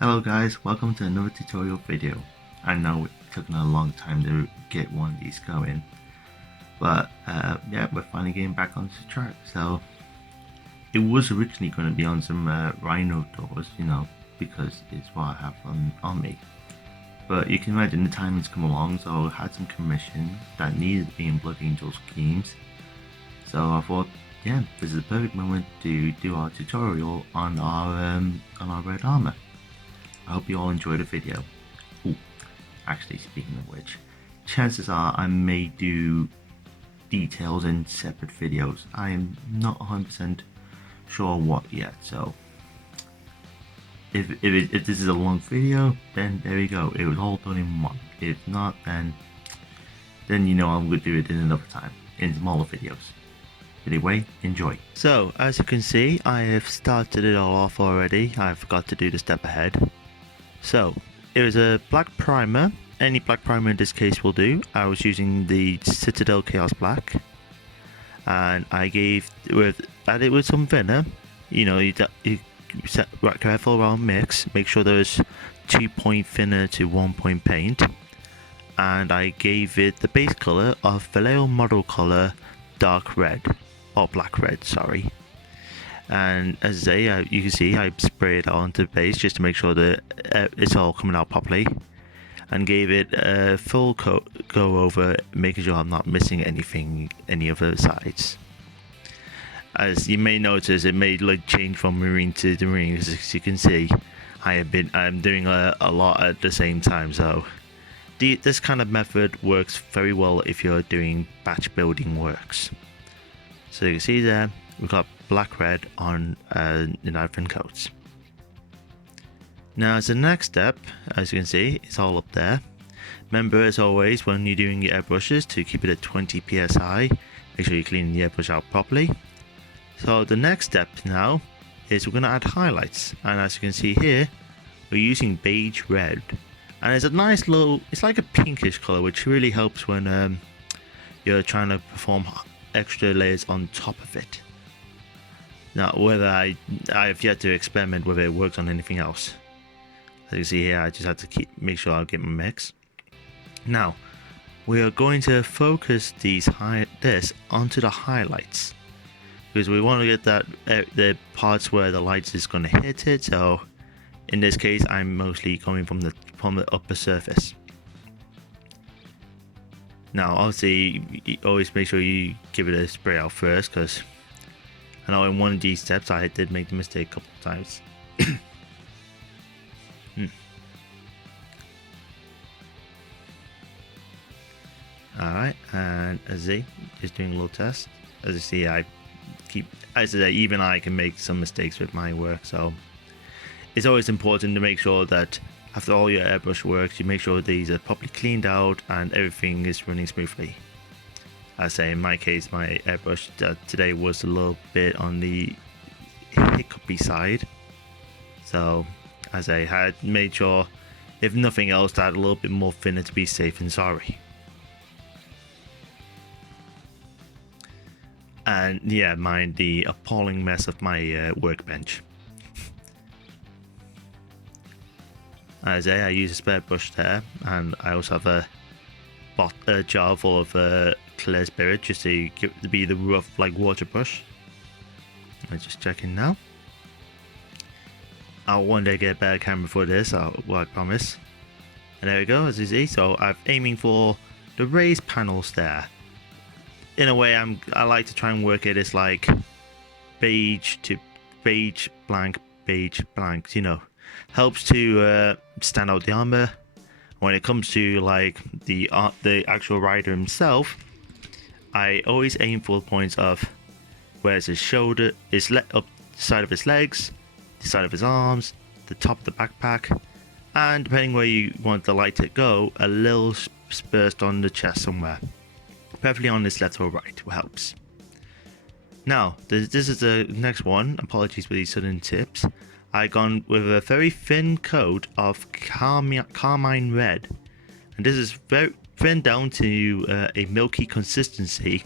Hello guys, welcome to another tutorial video. I know it took a long time to get one of these going, but yeah, we're finally getting back onto track. So it was originally going to be on some rhino doors, because it's what I have on me. But you can imagine the timing's come along, so I had some commission that needed to be in Blood Angel schemes. So I thought, yeah, this is the perfect moment to do our tutorial on our red armor. I hope you all enjoy the video. Ooh, actually, speaking of which, chances are I may do details in separate videos. I am not 100% sure what yet, so if this is a long video, then there we go. It was all done in one. If not, then I'm going to do it in another time, in smaller videos. Anyway, enjoy. So, as you can see, I have started it all off already. I forgot to do the step ahead. So, it was a black primer. Any black primer in this case will do. I was using the Citadel Chaos Black, and I added with some thinner. You set right careful around mix. Make sure there's 2-point thinner to 1-point paint, and I gave it the base color of Vallejo model color dark red, or black red, sorry. And as I say, you can see I sprayed it onto the base just to make sure that it's all coming out properly, and gave it a full go over, making sure I'm not missing anything, any other sides. As you may notice, it may change from marine to the marine, as you can see I'm doing a lot at the same time. So this kind of method works very well if you're doing batch building works. So you can see there we've got black red on in our thin coats. Now as the next step, as you can see, it's all up there. Remember, as always, when you're doing your airbrushes, to keep it at 20 psi, make sure you clean the airbrush out properly. So the next step now is we're going to add highlights, and as you can see here, we're using beige red, and it's a nice little, it's like a pinkish color, which really helps when you're trying to perform extra layers on top of it. Now, whether I've yet to experiment whether it works on anything else. As you can see here, I just had to make sure I get my mix. Now, we are going to focus this onto the highlights, because we want to get the parts where the light is going to hit it. So, in this case, I'm mostly coming from the upper surface. Now, obviously, you always make sure you give it a spray out first, because I know in one of these steps I did make the mistake a couple of times. Alright, and as I just doing a little test. As you see, even I can make some mistakes with my work, so it's always important to make sure that after all your airbrush works, you make sure these are properly cleaned out and everything is running smoothly. I say in my case, my airbrush today was a little bit on the hiccupy side, so as I had made sure, if nothing else, to add a little bit more thinner to be safe than sorry. And yeah, mind the appalling mess of my workbench. As I use a spare brush there, and I also have a jar full of clear spirit just to be the rough water brush. I'm just checking now. I'll one day get a better camera for this, I promise. And there we go, as you see. So I'm aiming for the raised panels there. In a way, I like to try and work it as like beige to beige blank, helps to stand out the armor. When it comes to the actual rider himself, I always aim for points of where's his shoulder, up the side of his legs, the side of his arms, the top of the backpack, and depending where you want the light to go, a little burst on the chest somewhere. Preferably on this left or right helps. Now, this is the next one. Apologies for these sudden tips. I've gone with a very thin coat of carmine red, and this is very thin down to a milky consistency.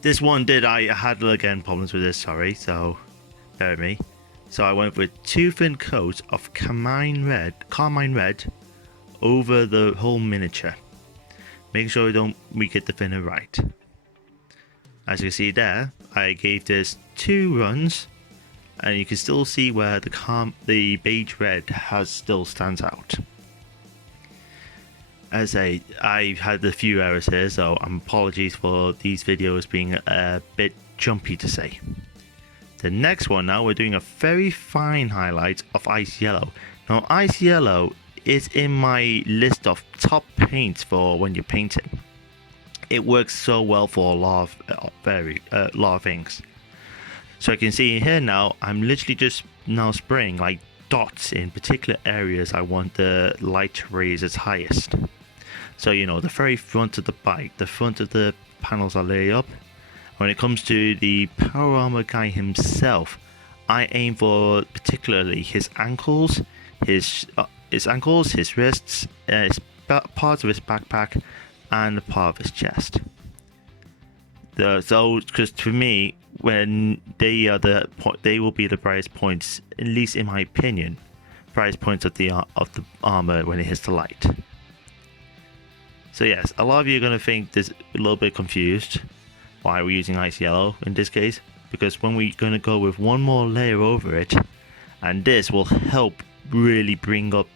This one I had again problems with this, sorry, so bear with me. So I went with 2 thin coats of carmine red over the whole miniature. Make sure we get the thinner right. As you can see there, I gave this 2 runs, and you can still see where the beige red still stands out. As I had a few errors here, so apologies for these videos being a bit jumpy to say. The next one now, we're doing a very fine highlight of ice yellow. Now ice yellow is in my list of top paints for when you're painting. It works so well for a lot of things. So you can see here now, I'm literally just now spraying like dots in particular areas I want the light to raise its highest. So you know, the very front of the bike, the front of the panels are laid up. When it comes to the power armor guy himself, I aim for particularly his ankles, his wrists, parts of his backpack, and part of his chest. Because for me, when they will be the brightest points, at least in my opinion, brightest points of the armor when it hits the light. So yes, a lot of you are going to think this a little bit confused why we're using ice yellow in this case, because when we're going to go with one more layer over it, and this will help really bring up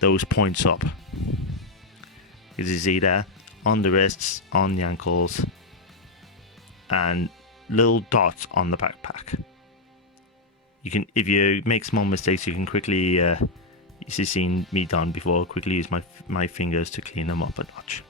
those points up. As you see there, on the wrists, on the ankles, and little dots on the backpack. You can, if you make small mistakes, you can quickly, you've seen me done before, quickly use my fingers to clean them up a notch.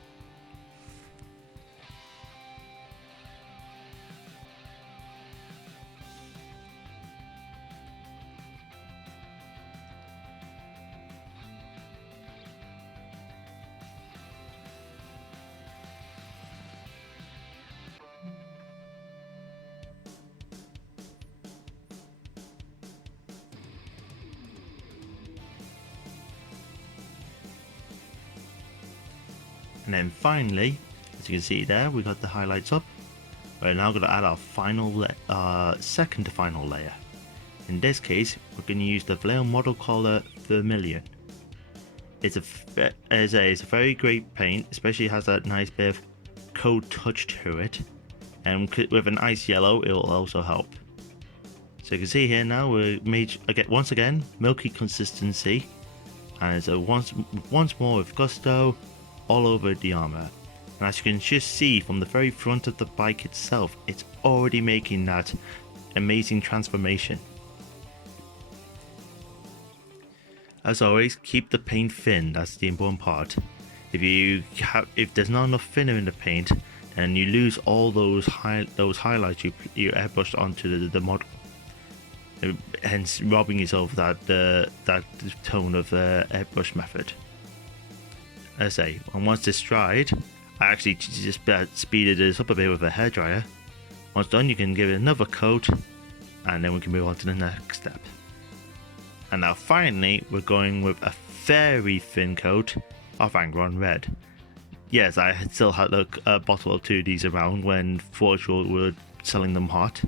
And then finally, as you can see there, we got the highlights up. We're now going to add our final, second to final layer. In this case, we're going to use the Vallejo model color Vermillion. It's a very great paint, especially has that nice bit of cold touch to it. And with an ice yellow, it will also help. So you can see here now, we're made once again milky consistency, and so once more with gusto all over the armor. And as you can just see from the very front of the bike itself, it's already making that amazing transformation. As always, keep the paint thin. That's the important part. If there's not enough thinner in the paint, then you lose all those highlights you airbrushed onto the model, hence robbing yourself that tone of airbrush method. As I say, and once this dried, I actually just speeded this up a bit with a hairdryer. Once done, you can give it another coat, and then we can move on to the next step. And now finally, we're going with a very thin coat of ANGRON red. Yes, I still had a bottle or two of these around when Fortune were selling them hot.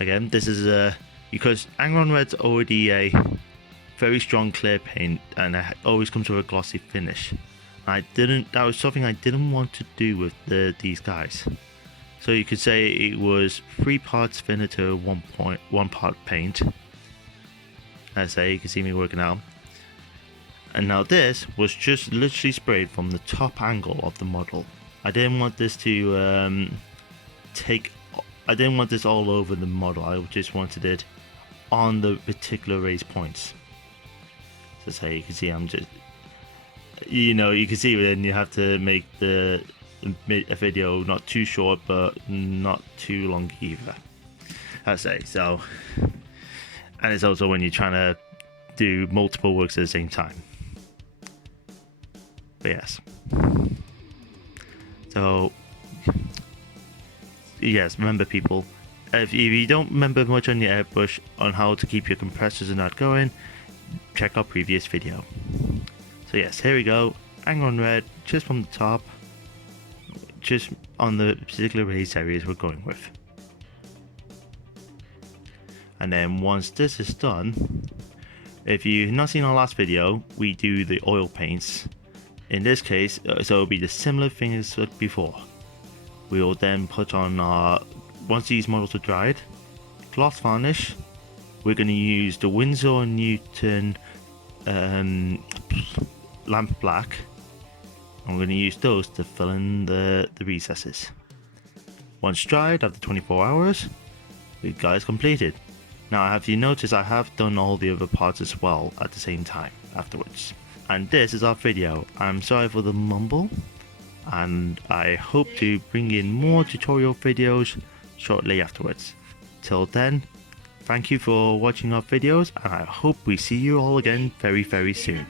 Again, this is because ANGRON red's already a very strong clear paint, and it always comes with a glossy finish. That was something I didn't want to do with these guys. So you could say it was 3 parts thinner to 1 part paint. As I say, you can see me working out. And now this was just literally sprayed from the top angle of the model. I didn't want this to I didn't want this all over the model. I just wanted it on the particular raised points. So say you can see I'm just, you can see then you have to make a video not too short but not too long either. I say so, and it's also when you're trying to do multiple works at the same time. But yes, so yes, remember people, if you don't remember much on your airbrush on how to keep your compressors and that going, check our previous video. So yes, here we go, ANGRON red just from the top, just on the particular raised areas we're going with. And then once this is done, if you've not seen our last video, we do the oil paints. In this case, so it'll be the similar thing as before. We will then put on our, once these models are dried, gloss varnish. We're going to use the Winsor & Newton lamp black. I'm going to use those to fill in the recesses. Once dried after 24 hours, the guy is completed. Now, have you noticed I have done all the other parts as well at the same time afterwards. And this is our video. I'm sorry for the mumble, and I hope to bring in more tutorial videos shortly afterwards. Till then, thank you for watching our videos, and I hope we see you all again very soon.